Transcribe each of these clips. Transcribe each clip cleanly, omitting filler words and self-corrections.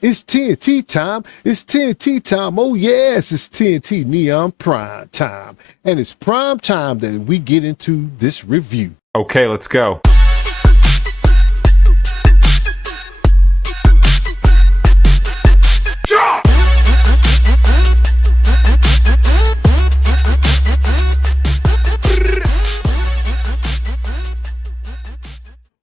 It's TNT time. It's TNT time. Oh, yes, it's TNT Neon Prime time. And it's prime time that we get into this review. Okay, let's go.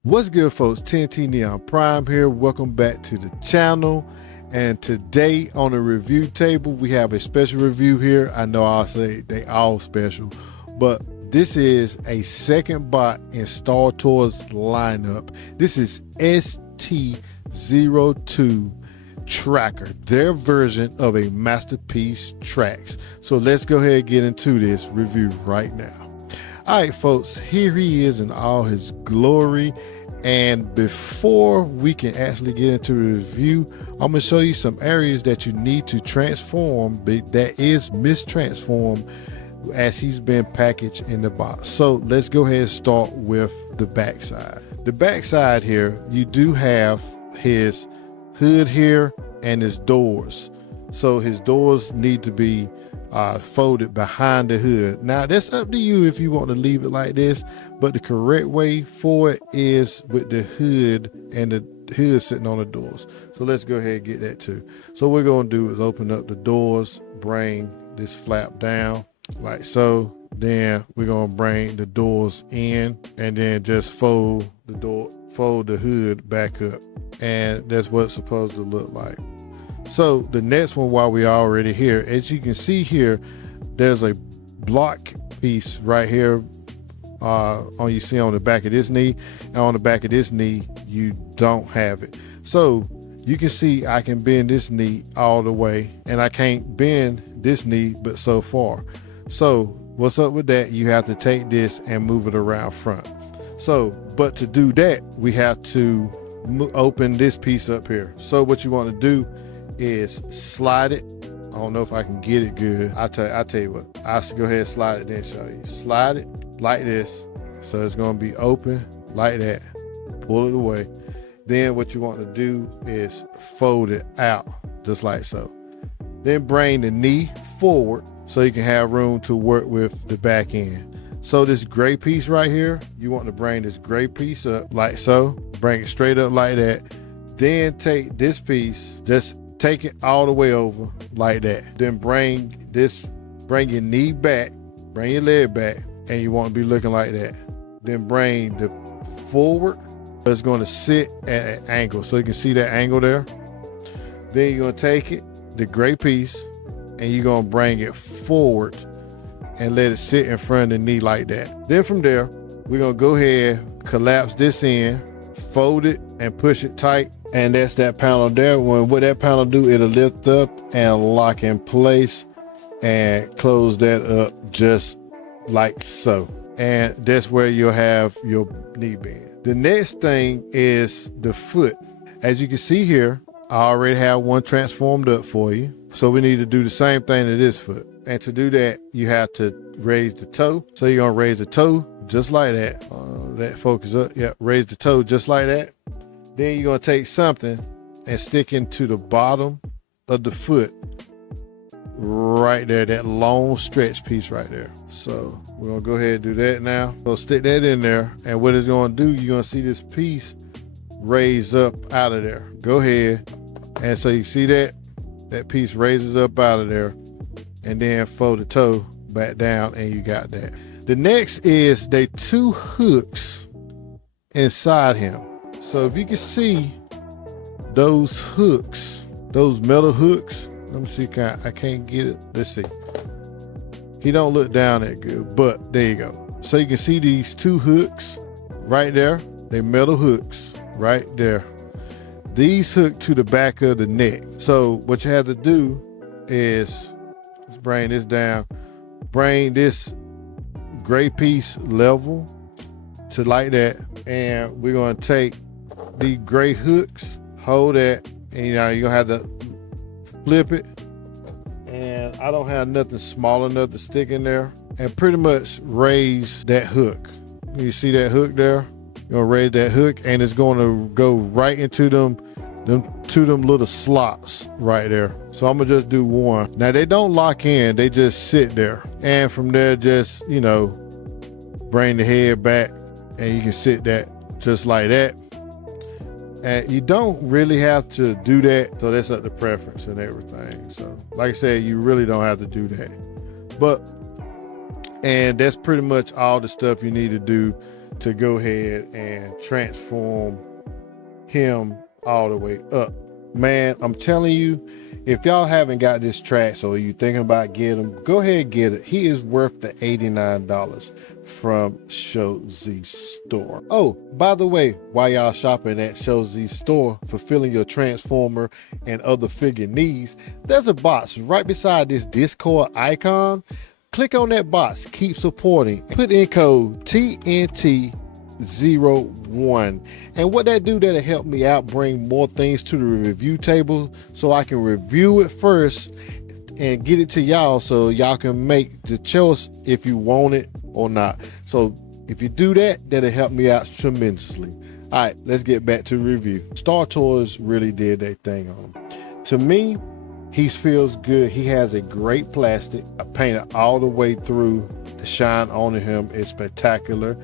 What's good, folks? TNT Neon Prime here. Welcome back to the channel. And today on the review table, we have a special review here. I know I'll say they all special, but this is a second bot in Startoys lineup. This is ST02 Tracker, their version of a Masterpiece Tracks. So let's go ahead and get into this review right now. All right, folks, here he is in all his glory. And before we can actually get into the review, I'm going to show you some areas that you need to transform that is mistransformed as he's been packaged in the box. So let's go ahead and start with the backside. The backside here, you do have his hood here and his doors. So his doors need to be folded behind the hood. Now that's up to you if you want to leave it like this, but the correct way for it is with the hood and the hood sitting on the doors. So let's go ahead and get that too. So what we're going to do is open up the doors, bring this flap down like so. Then we're going to bring the doors in and then just fold the hood back up. And that's what it's supposed to look like. So the next one, while we're already here, as you can see here, there's a block piece right here you see on the back of this knee, and on the back of this knee you don't have it. So you can see I can bend this knee all the way, and I can't bend this knee but so far. So what's up with that? You have to take this and move it around front. So but to do that, we have to open this piece up here. So what you want to do is slide it. I don't know if I can get it good. I'll tell you what, I'll go ahead and slide it, then show you. Slide it like this, so it's going to be open like that. Pull it away. Then what you want to do is fold it out just like so. Then bring the knee forward so you can have room to work with the back end. So this gray piece right here, you want to bring this gray piece up like so. Bring it straight up like that. Then take this piece, just take it all the way over like that. Then bring your knee back, bring your leg back, and you want to be looking like that. Then bring the forward. It's going to sit at an angle, so you can see that angle there. Then you're going to take it, the gray piece, and you're going to bring it forward and let it sit in front of the knee like that. Then from there, we're going to go ahead, collapse this in, fold it, and push it tight. And that's that panel there. What that panel do, it'll lift up and lock in place and close that up just like so. And that's where you'll have your knee bend. The next thing is the foot. As you can see here, I already have one transformed up for you. So we need to do the same thing to this foot. And to do that, you have to raise the toe. So you're gonna raise the toe just like that. That focus up, yeah, raise the toe just like that. Then you're gonna take something and stick into the bottom of the foot right there, that long stretch piece right there. So we're gonna go ahead and do that now. So stick that in there, and what it's gonna do, you're gonna see this piece raise up out of there. Go ahead, and so you see that piece raises up out of there, and then fold the toe back down, and you got that. The next is the two hooks inside him. So if you can see those hooks, those metal hooks, let me see, I can't get it. Let's see. He don't look down that good, but there you go. So you can see these two hooks right there. They metal hooks right there. These hook to the back of the neck. So what you have to do is, let's bring this down, bring this gray piece level to like that, and we're gonna take the gray hooks, hold that, and you're gonna have to flip it. And I don't have nothing small enough to stick in there, and pretty much raise that hook. You see that hook there? You're gonna raise that hook, and it's gonna go right into them them little slots right there. So I'm gonna just do one. Now they don't lock in, they just sit there. And from there, just, you know, bring the head back and you can sit that just like that. And you don't really have to do that. So that's up to preference and everything. So like I said, you really don't have to do that. And that's pretty much all the stuff you need to do to go ahead and transform him all the way up. Man, I'm telling you, if y'all haven't got this track, so you thinking about getting him, go ahead and get it. He is worth the $89 from Show Z store. Oh, by the way, while y'all shopping at Show Z store, fulfilling your Transformer and other figure needs, there's a box right beside this Discord icon. Click on that box, keep supporting, put in code TNT01. And what that do, that'll help me out, bring more things to the review table so I can review it first and get it to y'all so y'all can make the choice if you want it or not. So if you do that, that'll help me out tremendously. All right, let's get back to the review. Startoys really did their thing on him. To me, he feels good. He has a great plastic. I painted all the way through. The shine on him is spectacular.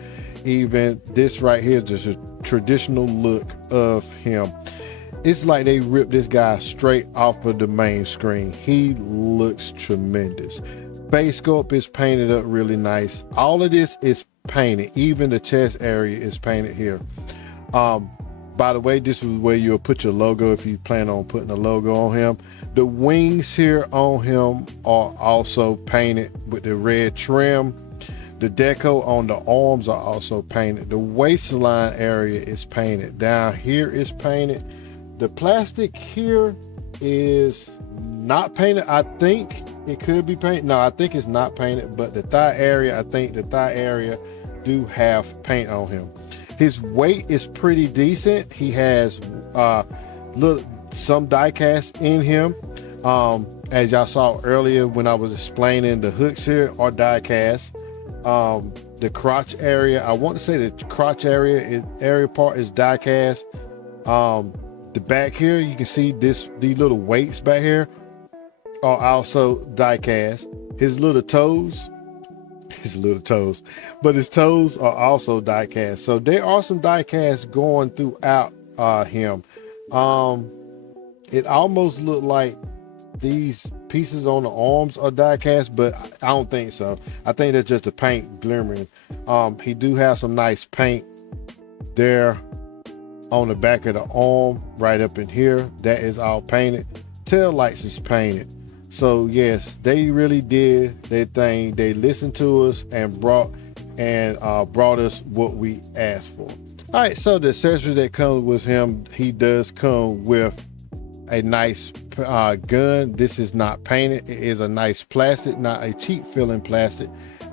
Even this right here is just a traditional look of him. It's like they ripped this guy straight off of the main screen. He looks tremendous. Face sculpt is painted up really nice. All of this is painted. Even the chest area is painted here. By the way, this is where you'll put your logo if you plan on putting a logo on him. The wings here on him are also painted with the red trim. The deco on the arms are also painted. The waistline area is painted. Down here is painted. The plastic here is not painted. I think it could be painted. No, I think it's not painted, but the thigh area, I think the thigh area do have paint on him. His weight is pretty decent. He has some die cast in him. As y'all saw earlier when I was explaining, the hooks here are die cast. The crotch area, I want to say the crotch area part is die cast. The back here, you can see these little weights back here are also die cast. His toes, but his toes are also die cast. So there are some die casts going throughout him. It almost looked like these pieces on the arms are die cast, but I don't think so. I think that's just the paint glimmering. He do have some nice paint there on the back of the arm, right up in here. That is all painted. Tail lights is painted. So yes, they really did their thing. They listened to us and brought us what we asked for. All right, so the accessory that comes with him, he does come with a nice gun. This is not painted. It is a nice plastic, not a cheap feeling plastic.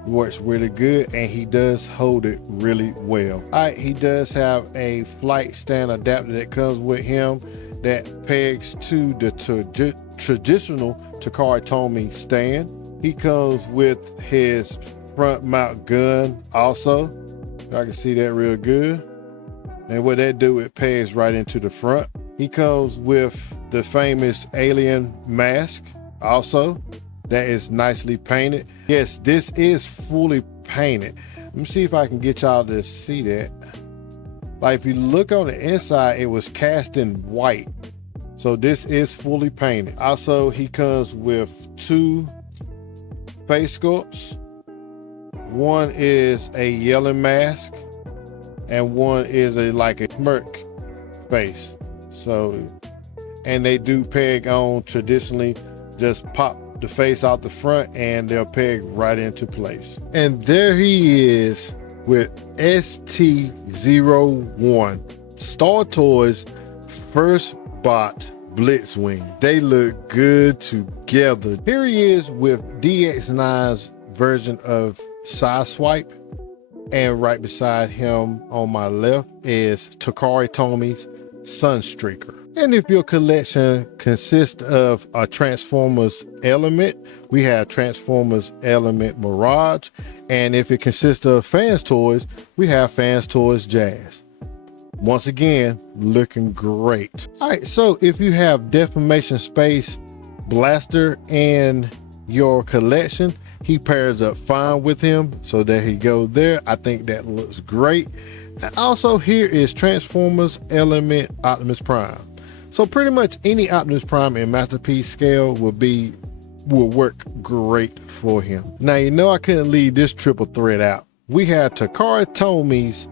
Works really good, and he does hold it really well. All right, he does have a flight stand adapter that comes with him that pegs to the traditional Takara Tomy stand. He comes with his front mount gun also. I can see that real good. And what that do, it pegs right into the front. He comes with the famous alien mask also. That is nicely painted. Yes, this is fully painted. Let me see if I can get y'all to see that. Like if you look on the inside, it was cast in white. So this is fully painted. Also, he comes with 2 face sculpts. One is a yelling mask and one is like a smirk face. So, and they do peg on traditionally, just pop the face out the front and they'll peg right into place. And there he is with ST01, Startoys' first bot Blitzwing. They look good together. Here he is with DX9's version of Sideswipe, and right beside him on my left is Takara Tomy's Sunstreaker. And if your collection consists of a Transformers element, we have Transformers element Mirage. And if it consists of Fans Toys, we have Fans Toys Jazz. Once again, looking great. All right, so if you have Deformation Space Blaster in your collection, he pairs up fine with him. So there he goes there. I think that looks great. And also here is Transformers Element Optimus Prime. So pretty much any Optimus Prime in Masterpiece scale will work great for him. Now, you know I couldn't leave this triple threat out. We had Takara Tomi's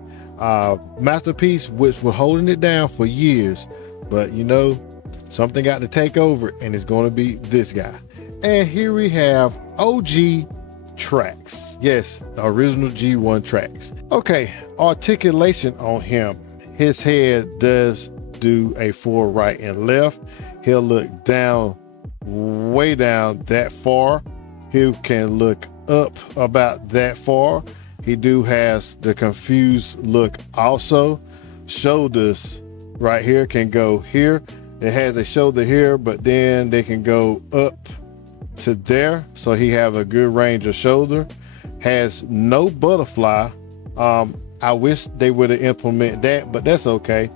Masterpiece, which was holding it down for years, but you know, something got to take over, and it's going to be this guy. And here we have OG tracks. Yes, original G1 tracks. Okay, articulation on him. His head does do a full right and left. He'll look down, way down that far. He can look up about that far. He do has the confused look also. Shoulders right here can go here. It has a shoulder here, but then they can go up to there. So he have a good range of shoulder. Has no butterfly. I wish they would have implemented that, but that's okay.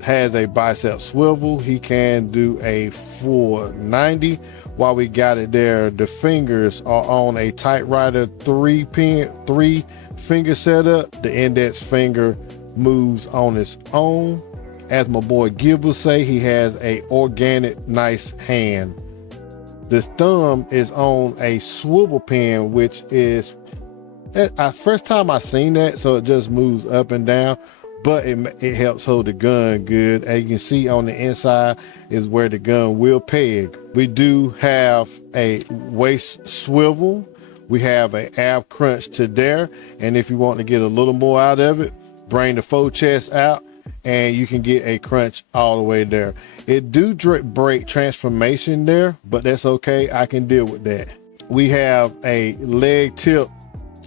Has a bicep swivel. He can do a full 90. While we got it there, the fingers are on a typewriter 3-finger setup. The index finger moves on its own. As my boy Gib will say, he has a organic nice hand. The thumb is on a swivel pen, which is first time I seen that, so it just moves up and down, but it helps hold the gun good. As you can see on the inside is where the gun will peg. We do have a waist swivel. We have a ab crunch to there, and if you want to get a little more out of it, bring the faux chest out and you can get a crunch all the way there. It do break transformation there, but that's okay. I can deal with that. We have a leg tip.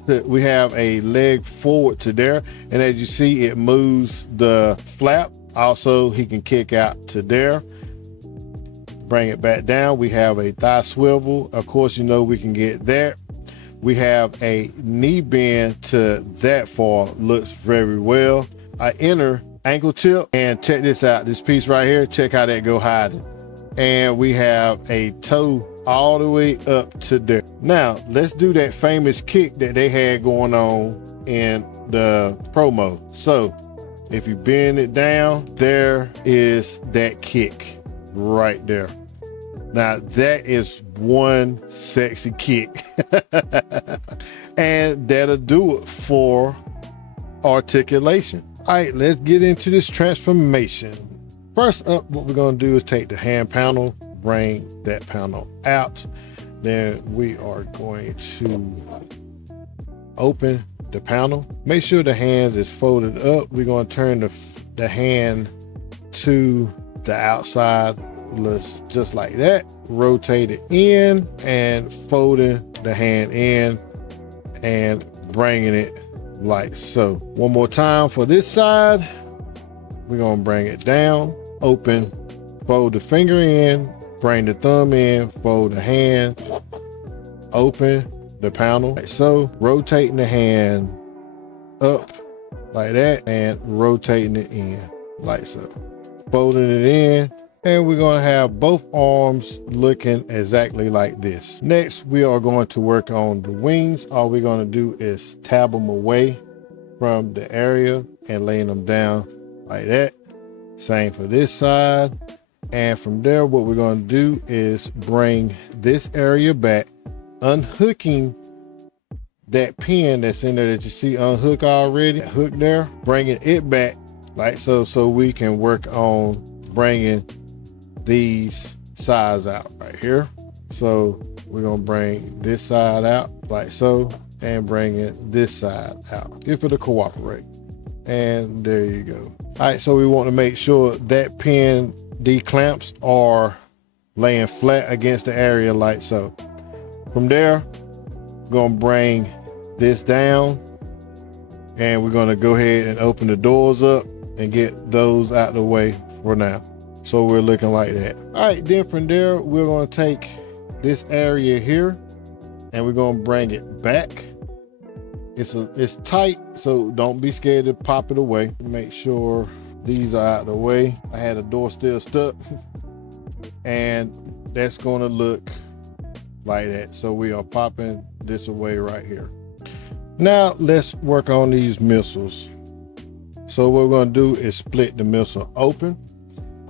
We have a leg forward to there, and as you see, it moves the flap. Also, he can kick out to there, bring it back down. We have a thigh swivel. Of course, you know we can get there. We have a knee bend to that far, looks very well. I enter ankle tip, and check this out. This piece right here, check how that go hiding. And we have a toe all the way up to there. Now, let's do that famous kick that they had going on in the promo. So, if you bend it down, there is that kick right there. Now, that is one sexy kick. And that'll do it for articulation. All right, let's get into this transformation. First up, what we're going to do is take the hand panel, bring that panel out. Then we are going to open the panel. Make sure the hands is folded up. We're going to turn the hand to the outside, just like that. Rotate it in and folding the hand in and bringing it like so. One more time for this side. We're going to bring it down, open, fold the finger in, bring the thumb in, fold the hand, open the panel like so, rotating the hand up like that and rotating it in like so, folding it in, and we're going to have both arms looking exactly like this. Next, we are going to work on the wings. All we're going to do is tab them away from the area and laying them down like that. Same for this side. And from there, what we're going to do is bring this area back, unhooking that pin that's in there that you see unhook already, hook there, bringing it back like so, so we can work on bringing these sides out right here. So we're going to bring this side out like so and bringing this side out. If it'll cooperate. And there you go. All right, so we want to make sure that pin, the clamps are laying flat against the area like so. From there, we're going to bring this down and we're going to go ahead and open the doors up and get those out the way for now. So we're looking like that. All right, then from there, we're going to take this area here and we're going to bring it back. It's tight, so don't be scared to pop it away. Make sure These are out the way. I had a door still stuck and that's going to look like that. So we are popping this away right here. Now let's work on these missiles. So what we're going to do is split the missile open.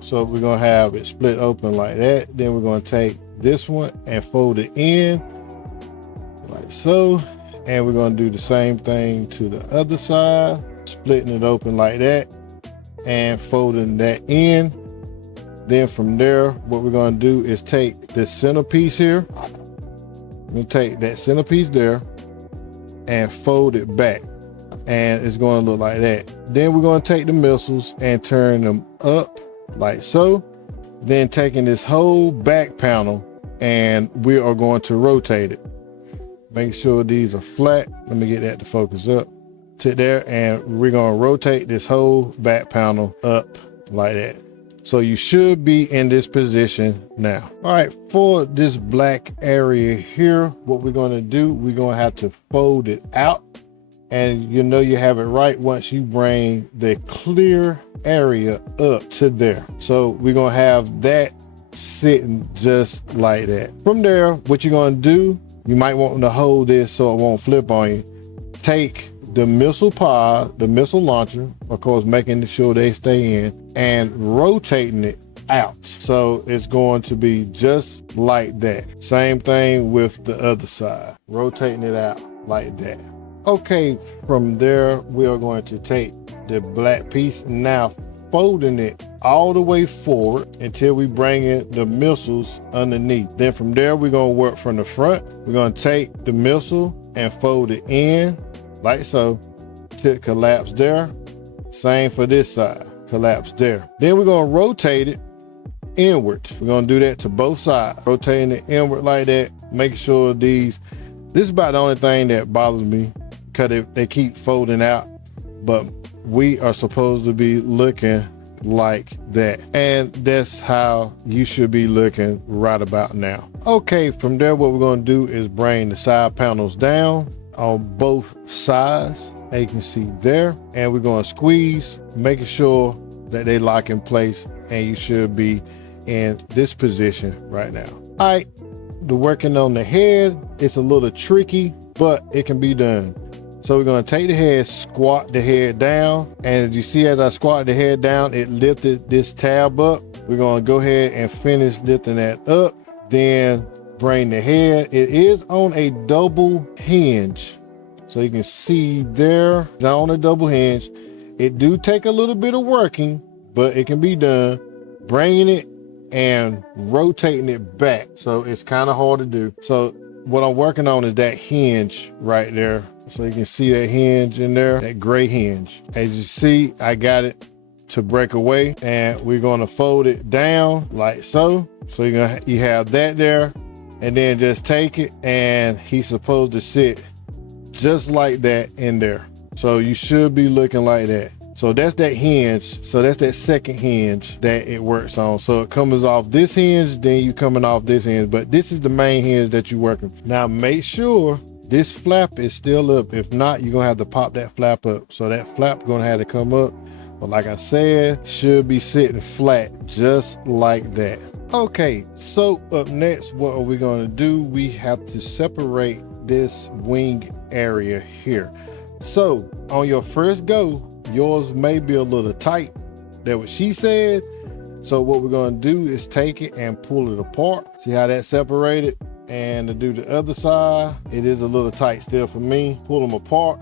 So we're going to have it split open like that. Then we're going to take this one and fold it in like so. And we're going to do the same thing to the other side, splitting it open like that and folding that in. Then from there, what we're going to do is take this centerpiece here. We'll take that centerpiece there and fold it back. And it's going to look like that. Then we're going to take the missiles and turn them up like so. Then taking this whole back panel and we are going to rotate it. Make sure these are flat. Let me get that to focus up to there. And we're going to rotate this whole back panel up like that. So you should be in this position now. All right, for this black area here, what we're going to do, we're going to have to fold it out. And you know you have it right once you bring the clear area up to there. So we're going to have that sitting just like that. From there, what you're going to do, you might want to hold this so it won't flip on you. Take the missile pod, the missile launcher, of course, making sure they stay in, and rotating it out. So it's going to be just like that. Same thing with the other side, rotating it out like that. Okay, from there, we are going to take the black piece, now folding it all the way forward until we bring in the missiles underneath. Then from there, we're going to work from the front. We're going to take the missile and fold it in like so to collapse there. Same for this side, collapse there. Then we're going to rotate it inward. We're going to do that to both sides, rotating it inward like that. Make sure this is about the only thing that bothers me, because they keep folding out, but we are supposed to be looking like that. And that's how you should be looking right about now. Okay, from there, what we're going to do is bring the side panels down on both sides, as you can see there. And we're going to squeeze, making sure that they lock in place, and you should be in this position right now. All right, the working on the head, it's a little tricky, but it can be done. So we're going to take the head, squat the head down. And as you see, as I squat the head down, it lifted this tab up. We're going to go ahead and finish lifting that up. Then bring the head. It is on a double hinge. So you can see there, it's on a double hinge. It do take a little bit of working, but it can be done. Bringing it and rotating it back. So it's kind of hard to do. So what I'm working on is that hinge right there. So you can see that hinge in there, that gray hinge. As you see, I got it to break away, and we're going to fold it down like so. So you have that there, and then just take it, and he's supposed to sit just like that in there. So you should be looking like that. So that's that hinge. So that's that second hinge that it works on. So it comes off this hinge, then you coming off this hinge, but this is the main hinge that you're working for. Now make sure this flap is still up. If not, you're gonna have to pop that flap up. So that flap gonna have to come up. But like I said, should be sitting flat just like that. Okay, so up next, what are we gonna do? We have to separate this wing area here. So on your first go, yours may be a little tight. That's what she said. So what we're gonna do is take it and pull it apart. See how that's separated? And to do the other side, it is a little tight still for me. Pull them apart,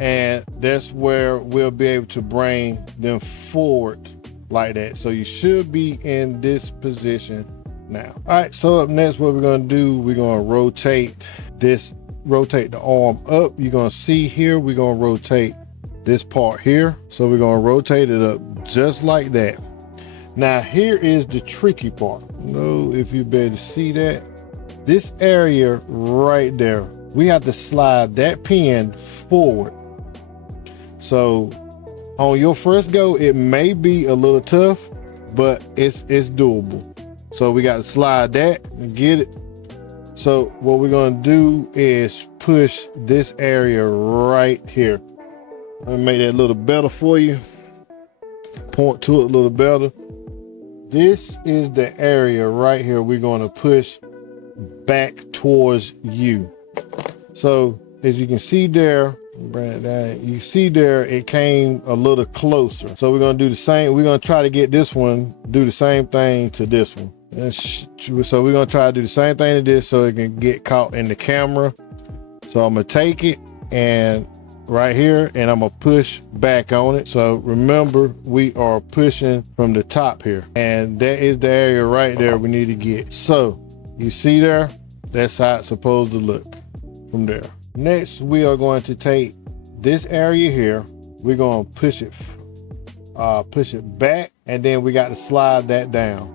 and that's where we'll be able to bring them forward like that. So you should be in this position now. All right, so up next, what we're gonna do, we're gonna rotate the arm up. You're gonna see here, we're gonna rotate this part here. So we're gonna rotate it up just like that. Now here is the tricky part. I don't know if you better see that. This area right there, we have to slide that pin forward. So on your first go, it may be a little tough, but it's doable. So we got to slide that and get it. So what we're gonna do is push this area right here. Let me make that a little better for you. point to it a little better. This is the area right here we're going to push back towards you. So as you can see there, bring it down, you see there it came a little closer. So we're going to do the same. We're going to try to get this one, do the same thing to this one. So we're going to try to do the same thing to this so it can get caught in the camera. So I'm going to take it and right here, and I'm gonna push back on it. So remember, we are pushing from the top here, and that is the area right there we need to get. So you see there, that's how it's supposed to look from there. Next, we are going to take this area here, we're going to push it back, and then we got to slide that down.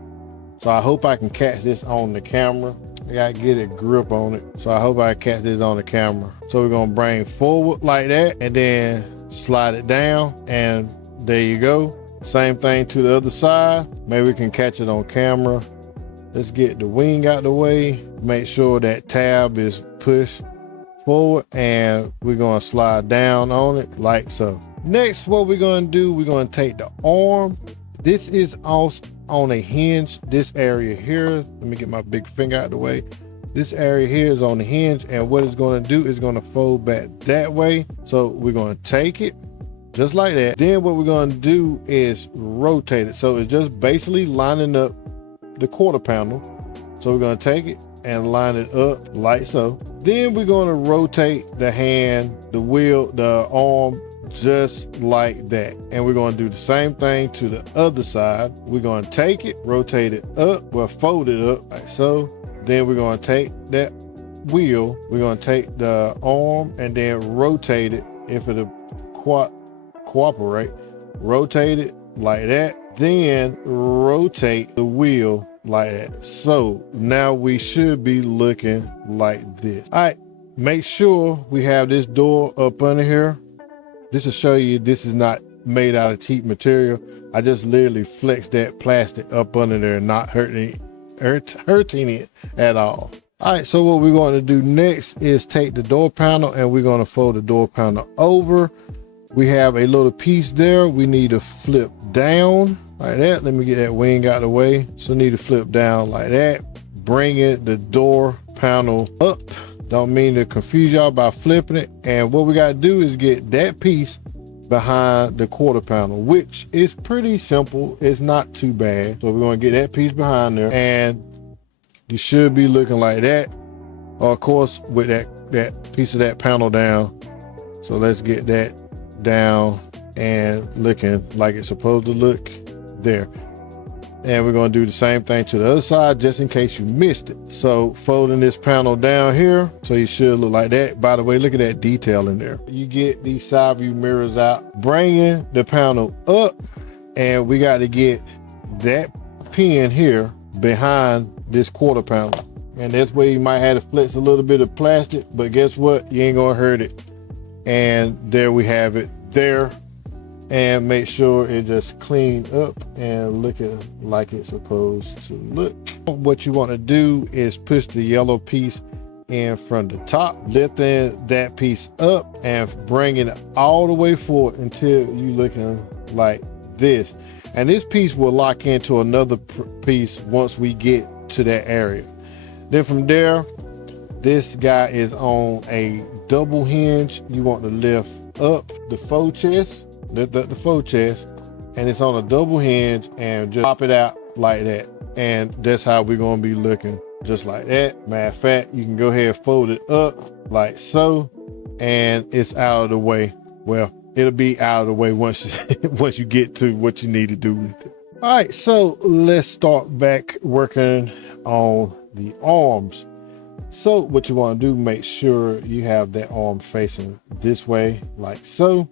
So I hope I can catch this on the camera. I gotta get a grip on it. So I hope I catch this on the camera. So we're gonna bring forward like that and then slide it down, and there you go. Same thing to the other side. Maybe we can catch it on camera. Let's get the wing out the way. Make sure that tab is pushed forward, and we're gonna slide down on it like so. Next, what we're gonna do, we're gonna take the arm. This is also on a hinge, this area here. Let me get my big finger out of the way. This area here is on the hinge, and what it's going to do is going to fold back that way. So we're going to take it just like that. Then what we're going to do is rotate it. So it's just basically lining up the quarter panel. So we're going to take it and line it up like so. Then we're going to rotate the hand, the wheel, the arm, just like that. And we're going to do the same thing to the other side. We're going to take it, rotate it up, well, fold it up like so. Then we're going to take that wheel, we're going to take the arm and then rotate it. If it'll cooperate, rotate it like that. Then rotate the wheel like that. So now we should be looking like this. All right, make sure we have this door up under here. This will show you this is not made out of cheap material. I just literally flexed that plastic up under there, not hurting it at all. All right, so what we're going to do next is take the door panel, and we're going to fold the door panel over. We have a little piece there we need to flip down like that. Let me get that wing out of the way. So need to flip down like that, bringing the door panel up. Don't mean to confuse y'all by flipping it. And what we got to do is get that piece behind the quarter panel, which is pretty simple. It's not too bad. So we're going to get that piece behind there, and you should be looking like that. Of course, with that piece of that panel down. So let's get that down and looking like it's supposed to look there. And we're going to do the same thing to the other side, just in case you missed it. So folding this panel down here, so you should look like that. By the way, look at that detail in there. You get these side view mirrors out, bringing the panel up, and we got to get that pin here behind this quarter panel. And that's where you might have to flex a little bit of plastic, but guess what? You ain't gonna hurt it. And there we have it there. And make sure it just clean up and looking like it's supposed to look. What you want to do is push the yellow piece in from the top, lifting that piece up and bringing it all the way forward until you looking like this. And this piece will lock into another piece once we get to that area. Then from there, this guy is on a double hinge. You want to lift up the faux chest, lift up the faux chest, and it's on a double hinge, and just pop it out like that. And that's how we're going to be looking, just like that. Matter of fact, you can go ahead and fold it up like so, and it's out of the way. Well, it'll be out of the way once you get to what you need to do with it. All right, so let's start back working on the arms. So what you want to do, make sure you have that arm facing this way like so.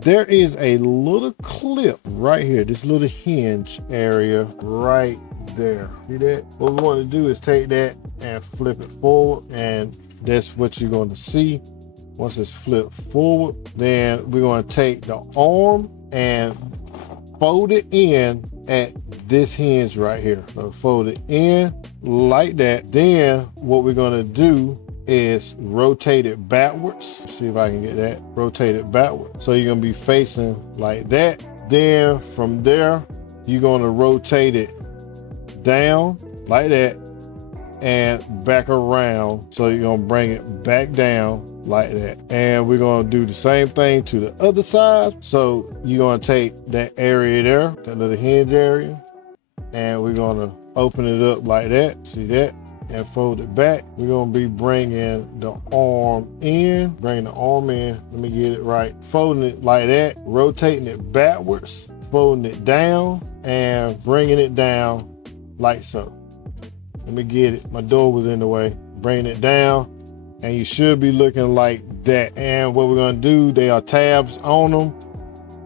There is a little clip right here, this little hinge area right there. See that? What we want to do is take that and flip it forward, and that's what you're going to see. Once it's flipped forward, then we're going to take the arm and fold it in at this hinge right here. So fold it in like that. Then what we're going to do is rotate it backwards. See if I can get that. Rotate it backwards. So you're going to be facing like that. Then from there, you're gonna rotate it down like that and back around. So you're gonna bring it back down like that. And we're gonna do the same thing to the other side. So you're gonna take that area there, that little hinge area, and we're gonna open it up like that. See that? And fold it back. We're gonna be bringing the arm in, let me get it right. Folding it like that, rotating it backwards, folding it down, and bringing it down like so. Let me get it, my door was in the way. Bring it down, and you should be looking like that. And what we're gonna do, they are tabs on them.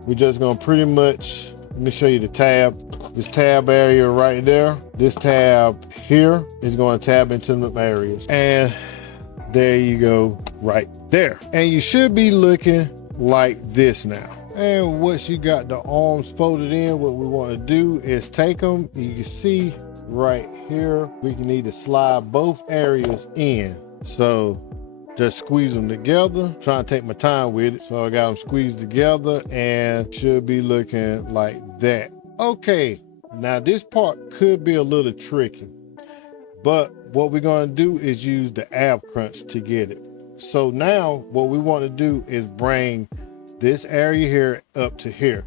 We're just gonna pretty much, let me show you the tab. This tab area right there, this tab here is going to tab into them areas. And there you go, right there. And you should be looking like this now. And once you got the arms folded in, what we want to do is take them. You can see right here, we can need to slide both areas in. So just squeeze them together. Trying to take my time with it. So I got them squeezed together and should be looking like that. Okay, now this part could be a little tricky, but what we're going to do is use the ab crunch to get it. So now what we want to do is bring this area here up to here.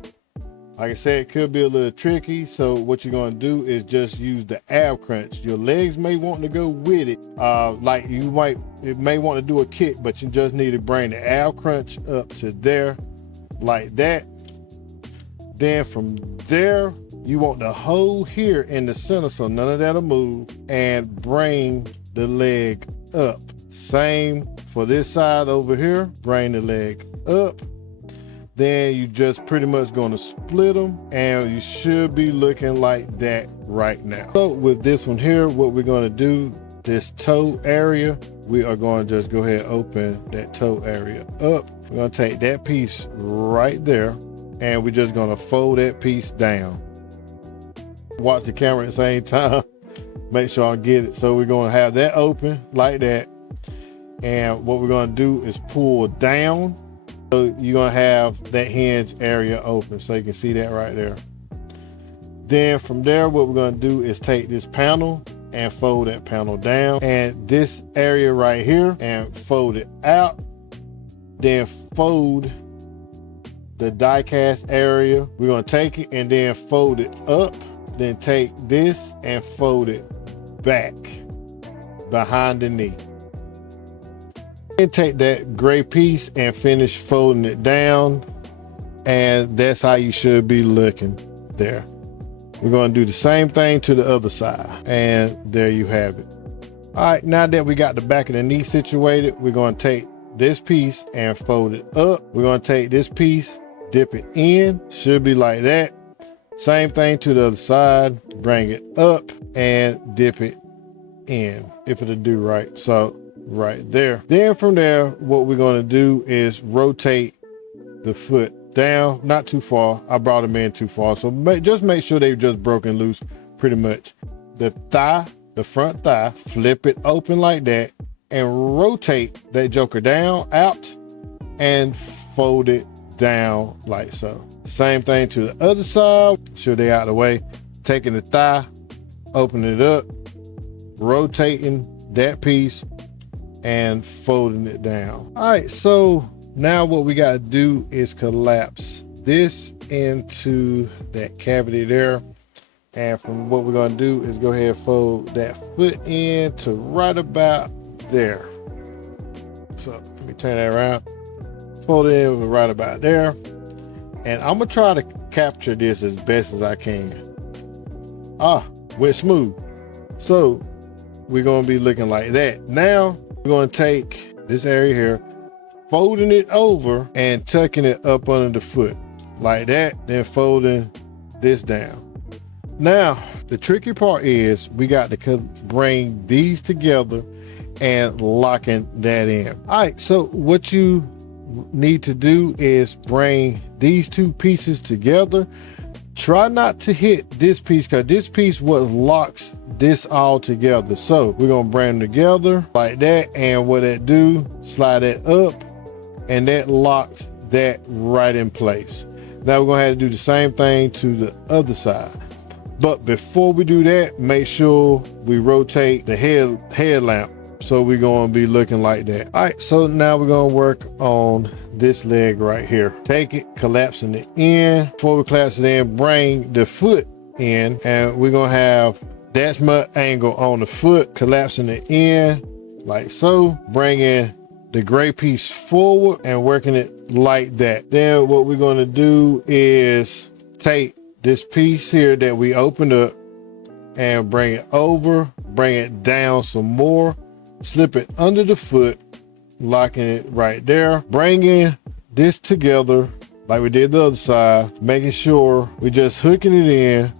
Like I said, it could be a little tricky. So what you're going to do is just use the ab crunch. Your legs may want to go with it. Like it may want to do a kick, but you just need to bring the ab crunch up to there like that. Then from there, you want the hole here in the center so none of that'll move, and bring the leg up. Same for this side over here, bring the leg up. Then you just pretty much gonna split them, and you should be looking like that right now. So with this one here, what we're gonna do, this toe area, we are going to just go ahead and open that toe area up. We're gonna take that piece right there, and we're just gonna fold that piece down. Watch the camera at the same time, make sure I get it. So we're gonna have that open like that. And what we're gonna do is pull down. So you're gonna have that hinge area open. So you can see that right there. Then from there, what we're gonna do is take this panel and fold that panel down. And this area right here, and fold it out. Then fold the die cast area. We're gonna take it and then fold it up. Then take this and fold it back behind the knee. And take that gray piece and finish folding it down. And that's how you should be looking there. We're going to do the same thing to the other side. And there you have it. All right, now that we got the back of the knee situated, we're going to take this piece and fold it up. We're going to take this piece, dip it in, should be like that. Same thing to the other side, bring it up and dip it in, if it'll do right. So right there. Then from there, what we're gonna do is rotate the foot down, not too far. I brought them in too far. So just make sure they've just broken loose pretty much. The thigh, the front thigh, flip it open like that and rotate that joker down, out, and fold it down like so. Same thing to the other side. Sure they out of the way. Taking the thigh, open it up, rotating that piece and folding it down. All right, so now what we got to do is collapse this into that cavity there. And from what we're going to do is go ahead and fold that foot in to right about there. So let me turn that around. Fold it in right about there. And I'm gonna try to capture this as best as I can. Went smooth. So we're gonna be looking like that. Now we're gonna take this area here, folding it over and tucking it up under the foot like that, then folding this down. Now the tricky part is we got to bring these together and locking that in. All right, so what you need to do is bring these two pieces together. Try not to hit this piece, because this piece what locks this all together. So we're gonna bring them together like that, and what that do, slide that up, and that locked that right in place. Now we're gonna have to do the same thing to the other side. But before we do that, make sure we rotate the headlamp. So we're gonna be looking like that. All right, so now we're gonna work on this leg right here. Take it, collapsing it in. Before we collapse it in, bring the foot in, and we're gonna have dashmut angle on the foot, collapsing it in like so, bringing the gray piece forward and working it like that. Then what we're gonna do is take this piece here that we opened up and bring it over, bring it down some more, slip it under the foot, locking it right there, bringing this together like we did the other side, making sure we're just hooking it in,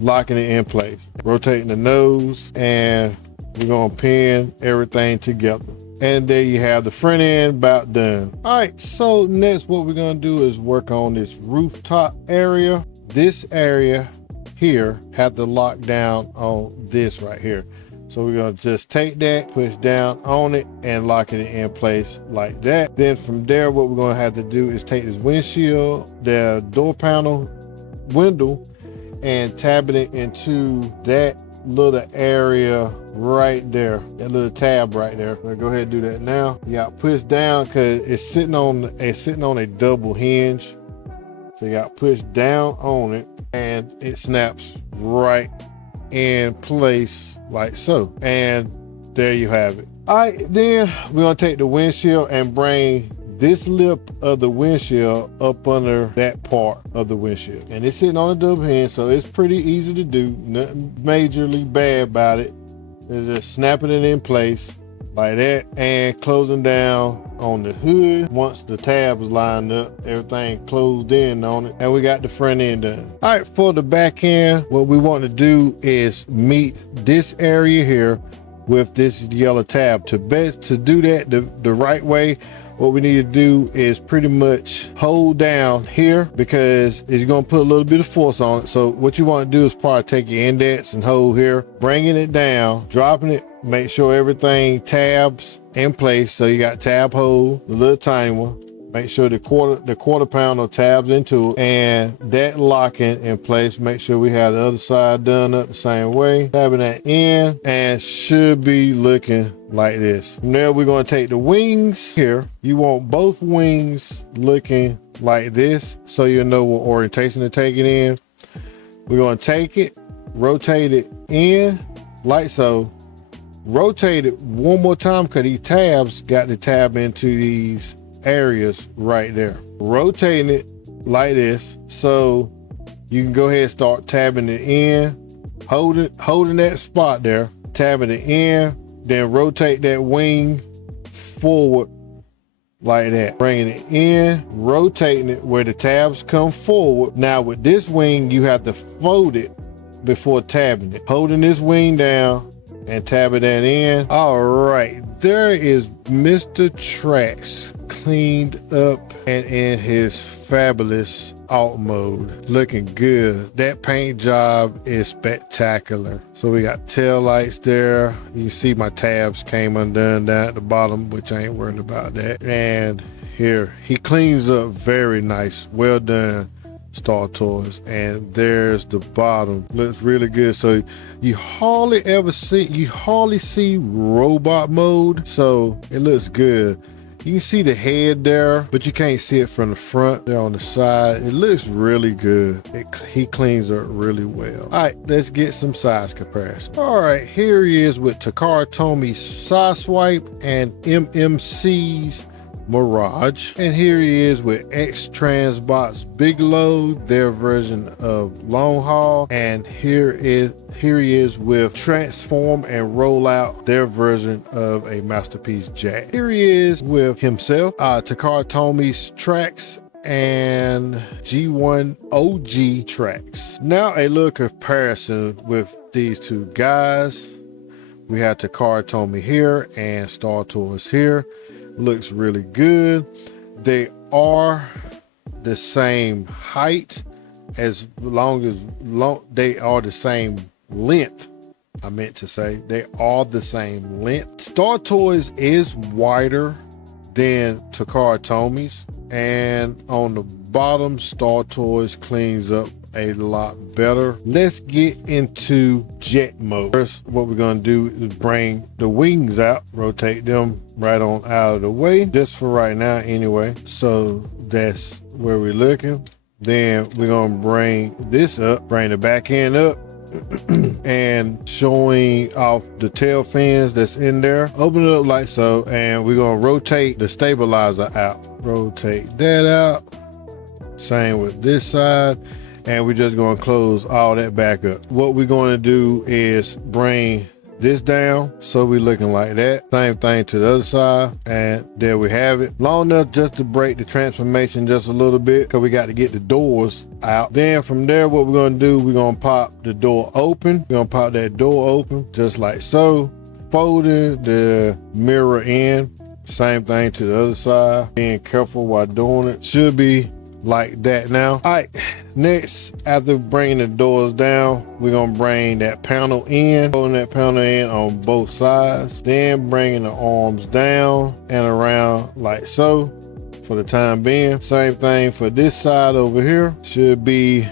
locking it in place, rotating the nose, and we're gonna pin everything together. And there you have the front end about done. All right, so next what we're gonna do is work on this rooftop area. This area here have to lock down on this right here. So we're gonna just take that, push down on it, and locking it in place like that. Then from there, what we're gonna have to do is take this windshield, the door panel window, and tab it into that little area right there, that little tab right there. So go ahead and do that now. You got push down because it's sitting on a double hinge. So you got push down on it, and it snaps right in place like so. And there you have it. All right, then we're gonna take the windshield and bring this lip of the windshield up under that part of the windshield. And it's sitting on a double hinge, so it's pretty easy to do. Nothing majorly bad about it. It's just snapping it in place like that and closing down on the hood. Once the tab is lined up, everything closed in on it, and we got the front end done. All right, for the back end, what we want to do is meet this area here with this yellow tab. To do that the right way, what we need to do is pretty much hold down here because it's going to put a little bit of force on it. So what you want to do is probably take your index and hold here, bringing it down, dropping it, make sure everything tabs in place. So you got tab hold, the little tiny one. Make sure the quarter pounder tabs into it, and that locking in place. Make sure we have the other side done up the same way. Tabbing that in, and should be looking like this. From there, we're going to take the wings here. You want both wings looking like this, so you'll know what orientation to take it in. We're going to take it, rotate it in like so. Rotate it one more time because these tabs got to tab into these areas right there. Rotating it like this, so you can go ahead and start tabbing it in, holding that spot there, tabbing it in, then rotate that wing forward like that, bringing it in, rotating it where the tabs come forward. Now with this wing, you have to fold it before tabbing it, holding this wing down and tabbing that in. All right, there is Mr. Trax cleaned up and in his fabulous alt mode, looking good. That paint job is spectacular. So we got tail lights there. You can see my tabs came undone down at the bottom, which I ain't worried about that. And here he cleans up very nice. Well done, Startoys. And there's the bottom, looks really good. So you hardly see robot mode, so it looks good. You can see the head there, but you can't see it from the front. There on the side, it looks really good. He cleans up really well. All right, let's get some size comparison. All right, here he is with Takara Tomy Sideswipe and MMC's Mirage. And here he is with X-Transbox Bigelow, their version of Long Haul. And here he is with Transform and Roll Out, their version of a Masterpiece Jack. Here he is with himself, Takara Tomy's Trax and G1 OG Trax. Now a little comparison with these two guys. We have Takara Tomy here and Startoys here. Looks really good. They are the same height, as long as they are the same length. I meant to say they are the same length. Startoys is wider than Takara Tomy's. and on the bottom, Startoys cleans up a lot better. Let's get into jet mode. First, what we're gonna do is bring the wings out, rotate them right on out of the way, just for right now anyway. So that's where we're looking. Then we're gonna bring this up, bring the back end up, and showing off the tail fins that's in there. Open it up like so, and we're gonna rotate the stabilizer out. Rotate that out. Same with this side. And we're just going to close all that back up. What we're going to do is bring this down, so we're looking like that. Same thing to the other side, and there we have it. Long enough just to break the transformation just a little bit, because we got to get the doors out. Then from there, what we're going to do, we're going to pop the door open. We're going to pop that door open just like so. Folding the mirror in. Same thing to the other side. Being careful while doing it. Should be like that now. All right, next, after bringing the doors down, we're gonna bring that panel in, holding that panel in on both sides, then bringing the arms down and around like so for the time being. Same thing for this side over here. Should be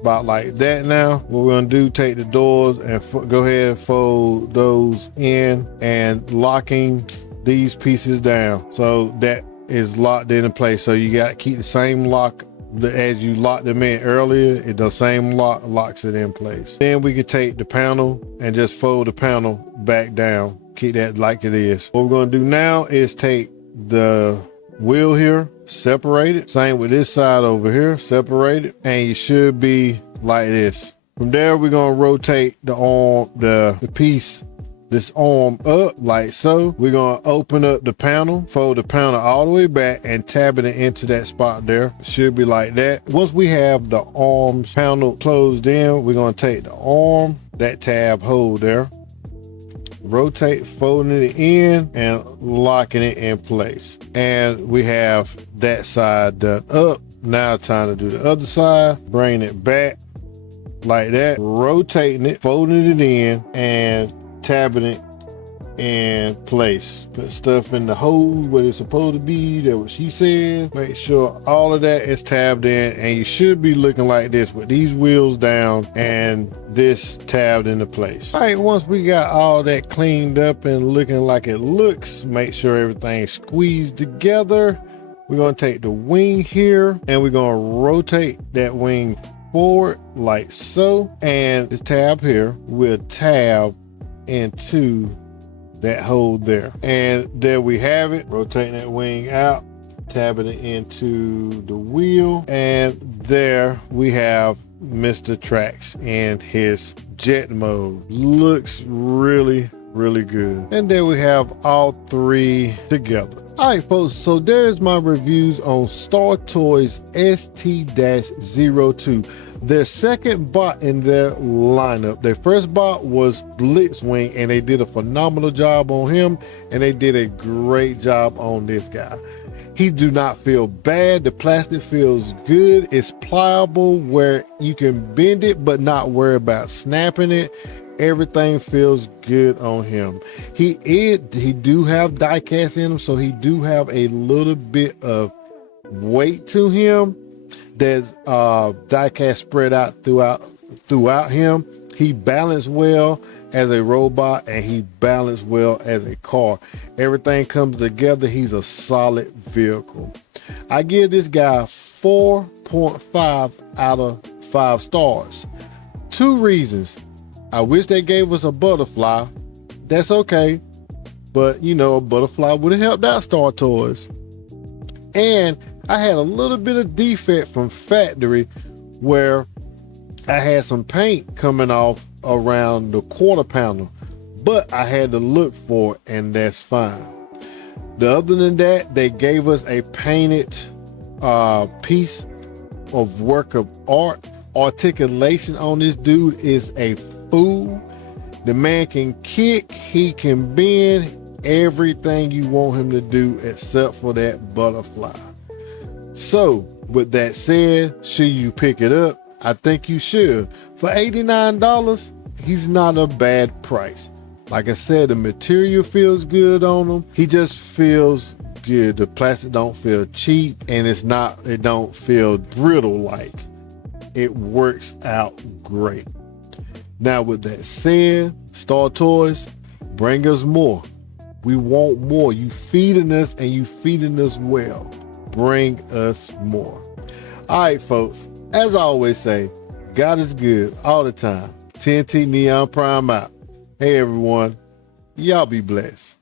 about like that now. What we're gonna do, take the doors and go ahead and fold those in and locking these pieces down so that is locked in place. So you got to keep the same lock as you locked them in earlier. The same lock locks it in place. Then we can take the panel and just fold the panel back down. Keep that like it is. What we're going to do now is take the wheel here, separate it. Same with this side over here, separate it, and you should be like this. From there, we're going to rotate the arm, the piece, this arm up like so. We're gonna open up the panel, fold the panel all the way back and tab it into that spot there. Should be like that. Once we have the arms panel closed in, we're gonna take the arm, that tab hold there, rotate, folding it in and locking it in place. And we have that side done up. Now time to do the other side. Bring it back like that, rotating it, folding it in and tabbing it in place. Put stuff in the hole where it's supposed to be. That's what she said. Make sure all of that is tabbed in, and you should be looking like this with these wheels down and this tabbed into place. All right, once we got all that cleaned up and looking like it looks, make sure everything's squeezed together. We're going to take the wing here and we're going to rotate that wing forward like so, and this tab here will tab into that hole there, and there we have it. Rotating that wing out, tabbing it into the wheel, and there we have Mr. Trax in his jet mode. Looks really good. And there we have all three together. All right, folks, so there's my reviews on Startoys ST-02. Their second bot in their lineup. Their first bot was Blitzwing, and they did a phenomenal job on him, and they did a great job on this guy. He do not feel bad. The plastic feels good. It's pliable where you can bend it, but not worry about snapping it. Everything feels good on him. He do have die cast in him, so he do have a little bit of weight to him. There's die cast spread out throughout him. He balanced well as a robot, and he balanced well as a car. Everything comes together. He's a solid vehicle. I give this guy 4.5 out of 5 stars. 2 reasons. I wish they gave us a butterfly. That's okay, but you know, a butterfly would have helped out Startoys. And I had a little bit of defect from factory where I had some paint coming off around the quarter panel, but I had to look for it, and that's fine. Other than that, they gave us a painted piece of work of art. Articulation on this dude is a fool. The man can kick, he can bend, everything you want him to do except for that butterfly. So with that said, should you pick it up? I think you should. For $89, he's not a bad price. Like I said, the material feels good on him. He just feels good. The plastic don't feel cheap, and it don't feel brittle like. It works out great. Now with that said, Startoys, bring us more. We want more. You feeding us, and you feeding us well. Bring us more. All right, folks, as I always say, God is good all the time. TNT Neon Prime out. Hey everyone, y'all be blessed.